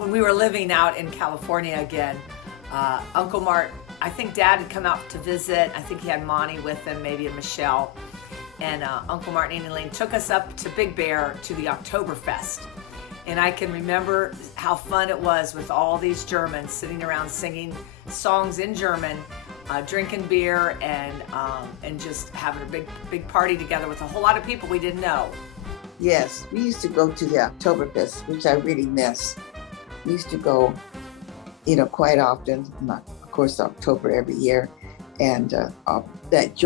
when we were living out in California again, Uncle Mart, I think Dad had come out to visit. I think he had Monty with him, maybe and Michelle. And Uncle Mart and Annie Lane took us up to Big Bear to the Oktoberfest. And I can remember how fun it was with all these Germans sitting around singing songs in German, drinking beer, and just having a big party together with a whole lot of people we didn't know. Yes, we used to go to the Oktoberfest, which I really miss. We used to go, quite often, not, of course, October every year, and that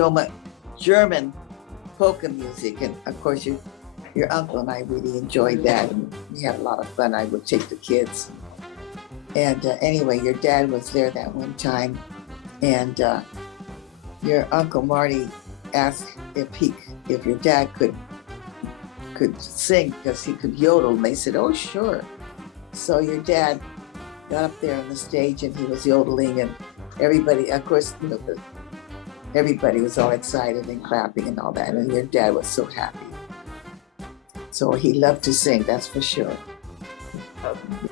German polka music, and of course your uncle and I really enjoyed that, and we had a lot of fun. I would take the kids. And anyway, your dad was there that one time, and your Uncle Marty asked if your dad could sing because he could yodel, and they said, "Oh, sure." So your dad got up there on the stage and he was yodeling, and everybody, of course, everybody was all excited and clapping and all that, and your dad was so happy. So he loved to sing, that's for sure.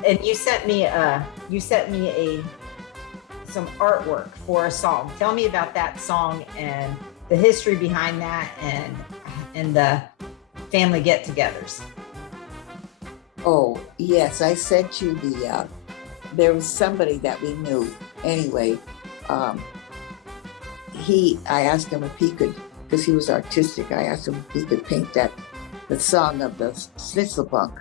And you sent me some artwork for a song. Tell me about that song and the history behind that, and the family get-togethers. Oh yes, I sent you there was somebody that we knew anyway. I asked him if he could, because he was artistic, I asked him if he could paint the song of the Schnitzelbank.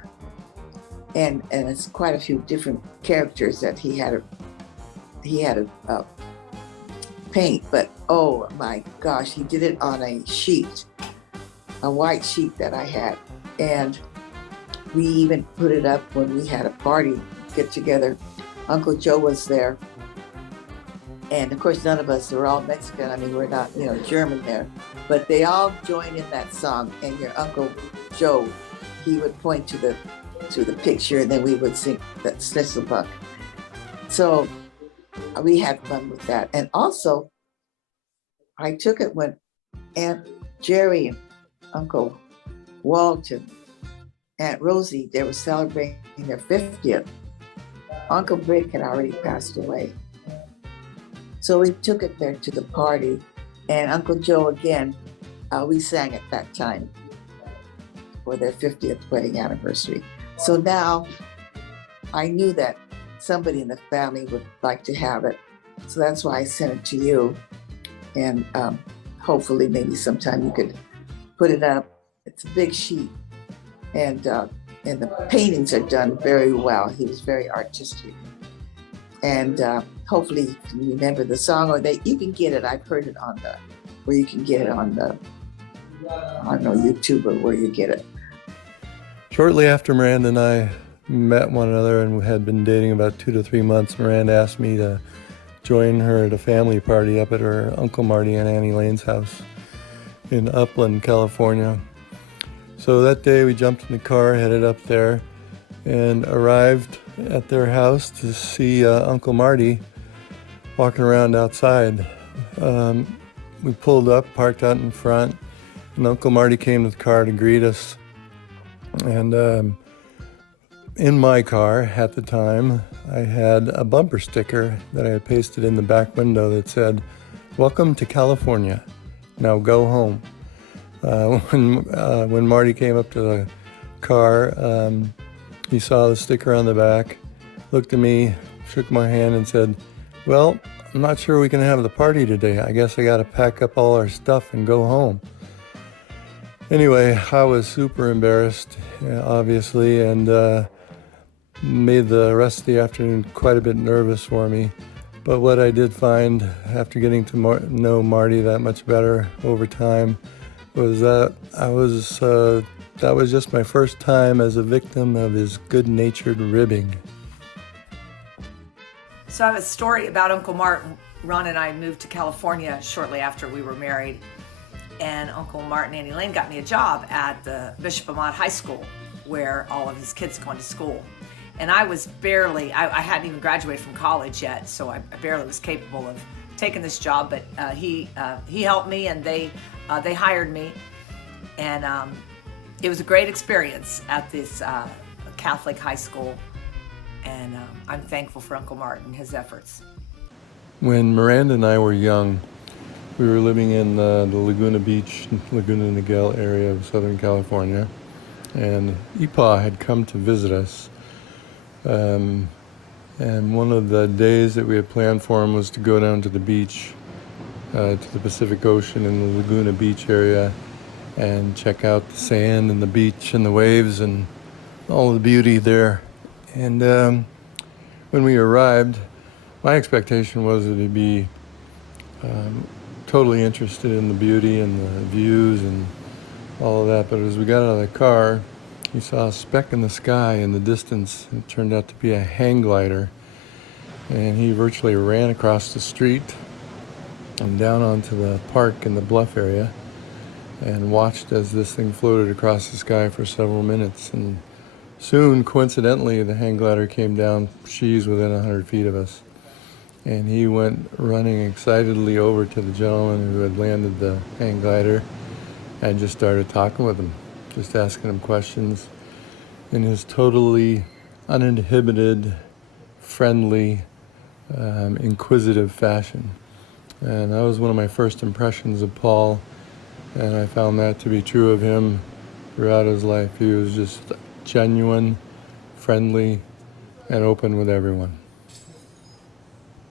And it's quite a few different characters that he had to paint, but oh my gosh, he did it on a white sheet that I had, and we even put it up when we had a party get together. Uncle Joe was there, and of course none of us were all Mexican. I mean, we're not German there, but they all joined in that song. And your Uncle Joe, he would point to the picture, and then we would sing that Schnitzelbank. So we had fun with that. And also, I took it when Aunt Jerry and Uncle Walt and Aunt Rosie, they were celebrating their 50th. Uncle Brick had already passed away. So we took it there to the party, and Uncle Joe again, we sang at that time for their 50th wedding anniversary. So now I knew that somebody in the family would like to have it. So that's why I sent it to you. And hopefully maybe sometime you could put it up. It's a big sheet. And the paintings are done very well. He was very artistic. And hopefully you can remember the song, or you can get it. I've heard it where you can get it on I don't know, YouTube or where you get it. Shortly after Miranda and I met one another and had been dating about 2 to 3 months, Miranda asked me to join her at a family party up at her Uncle Marty and Annie Lane's house in Upland, California. So that day we jumped in the car, headed up there, and arrived at their house to see Uncle Marty walking around outside. We pulled up, parked out in front, and Uncle Marty came to the car to greet us. And in my car at the time, I had a bumper sticker that I had pasted in the back window that said, "Welcome to California. Now go home." When Marty came up to the car, he saw the sticker on the back, looked at me, shook my hand and said, "Well, I'm not sure we can have the party today. I guess I got to pack up all our stuff and go home." Anyway, I was super embarrassed, obviously, and made the rest of the afternoon quite a bit nervous for me. But what I did find after getting to know Marty that much better over time was that that was just my first time as a victim of his good-natured ribbing. So I have a story about Uncle Mart. Ron and I moved to California shortly after we were married, and Uncle Mart and Annie Lane got me a job at the Bishop Amat High School, where all of his kids going to school. And I was I hadn't even graduated from college yet, so I barely was capable of taking this job, but he helped me, and they hired me. And it was a great experience at this Catholic high school. And I'm thankful for Uncle Martin and his efforts. When Miranda and I were young, we were living in the Laguna Beach, Laguna Niguel area of Southern California, and Ipa had come to visit us. And one of the days that we had planned for him was to go down to the beach, to the Pacific Ocean in the Laguna Beach area, and check out the sand and the beach and the waves and all the beauty there. And when we arrived, my expectation was that he'd be totally interested in the beauty and the views and all of that. But as we got out of the car, he saw a speck in the sky in the distance. It turned out to be a hang glider. And he virtually ran across the street and down onto the park in the bluff area and watched as this thing floated across the sky for several minutes. And soon, coincidentally, the hang glider came down, she's within 100 feet of us. And he went running excitedly over to the gentleman who had landed the hang glider and just started talking with him, just asking him questions in his totally uninhibited, friendly, inquisitive fashion. And that was one of my first impressions of Paul, and I found that to be true of him throughout his life. He was just genuine, friendly, and open with everyone.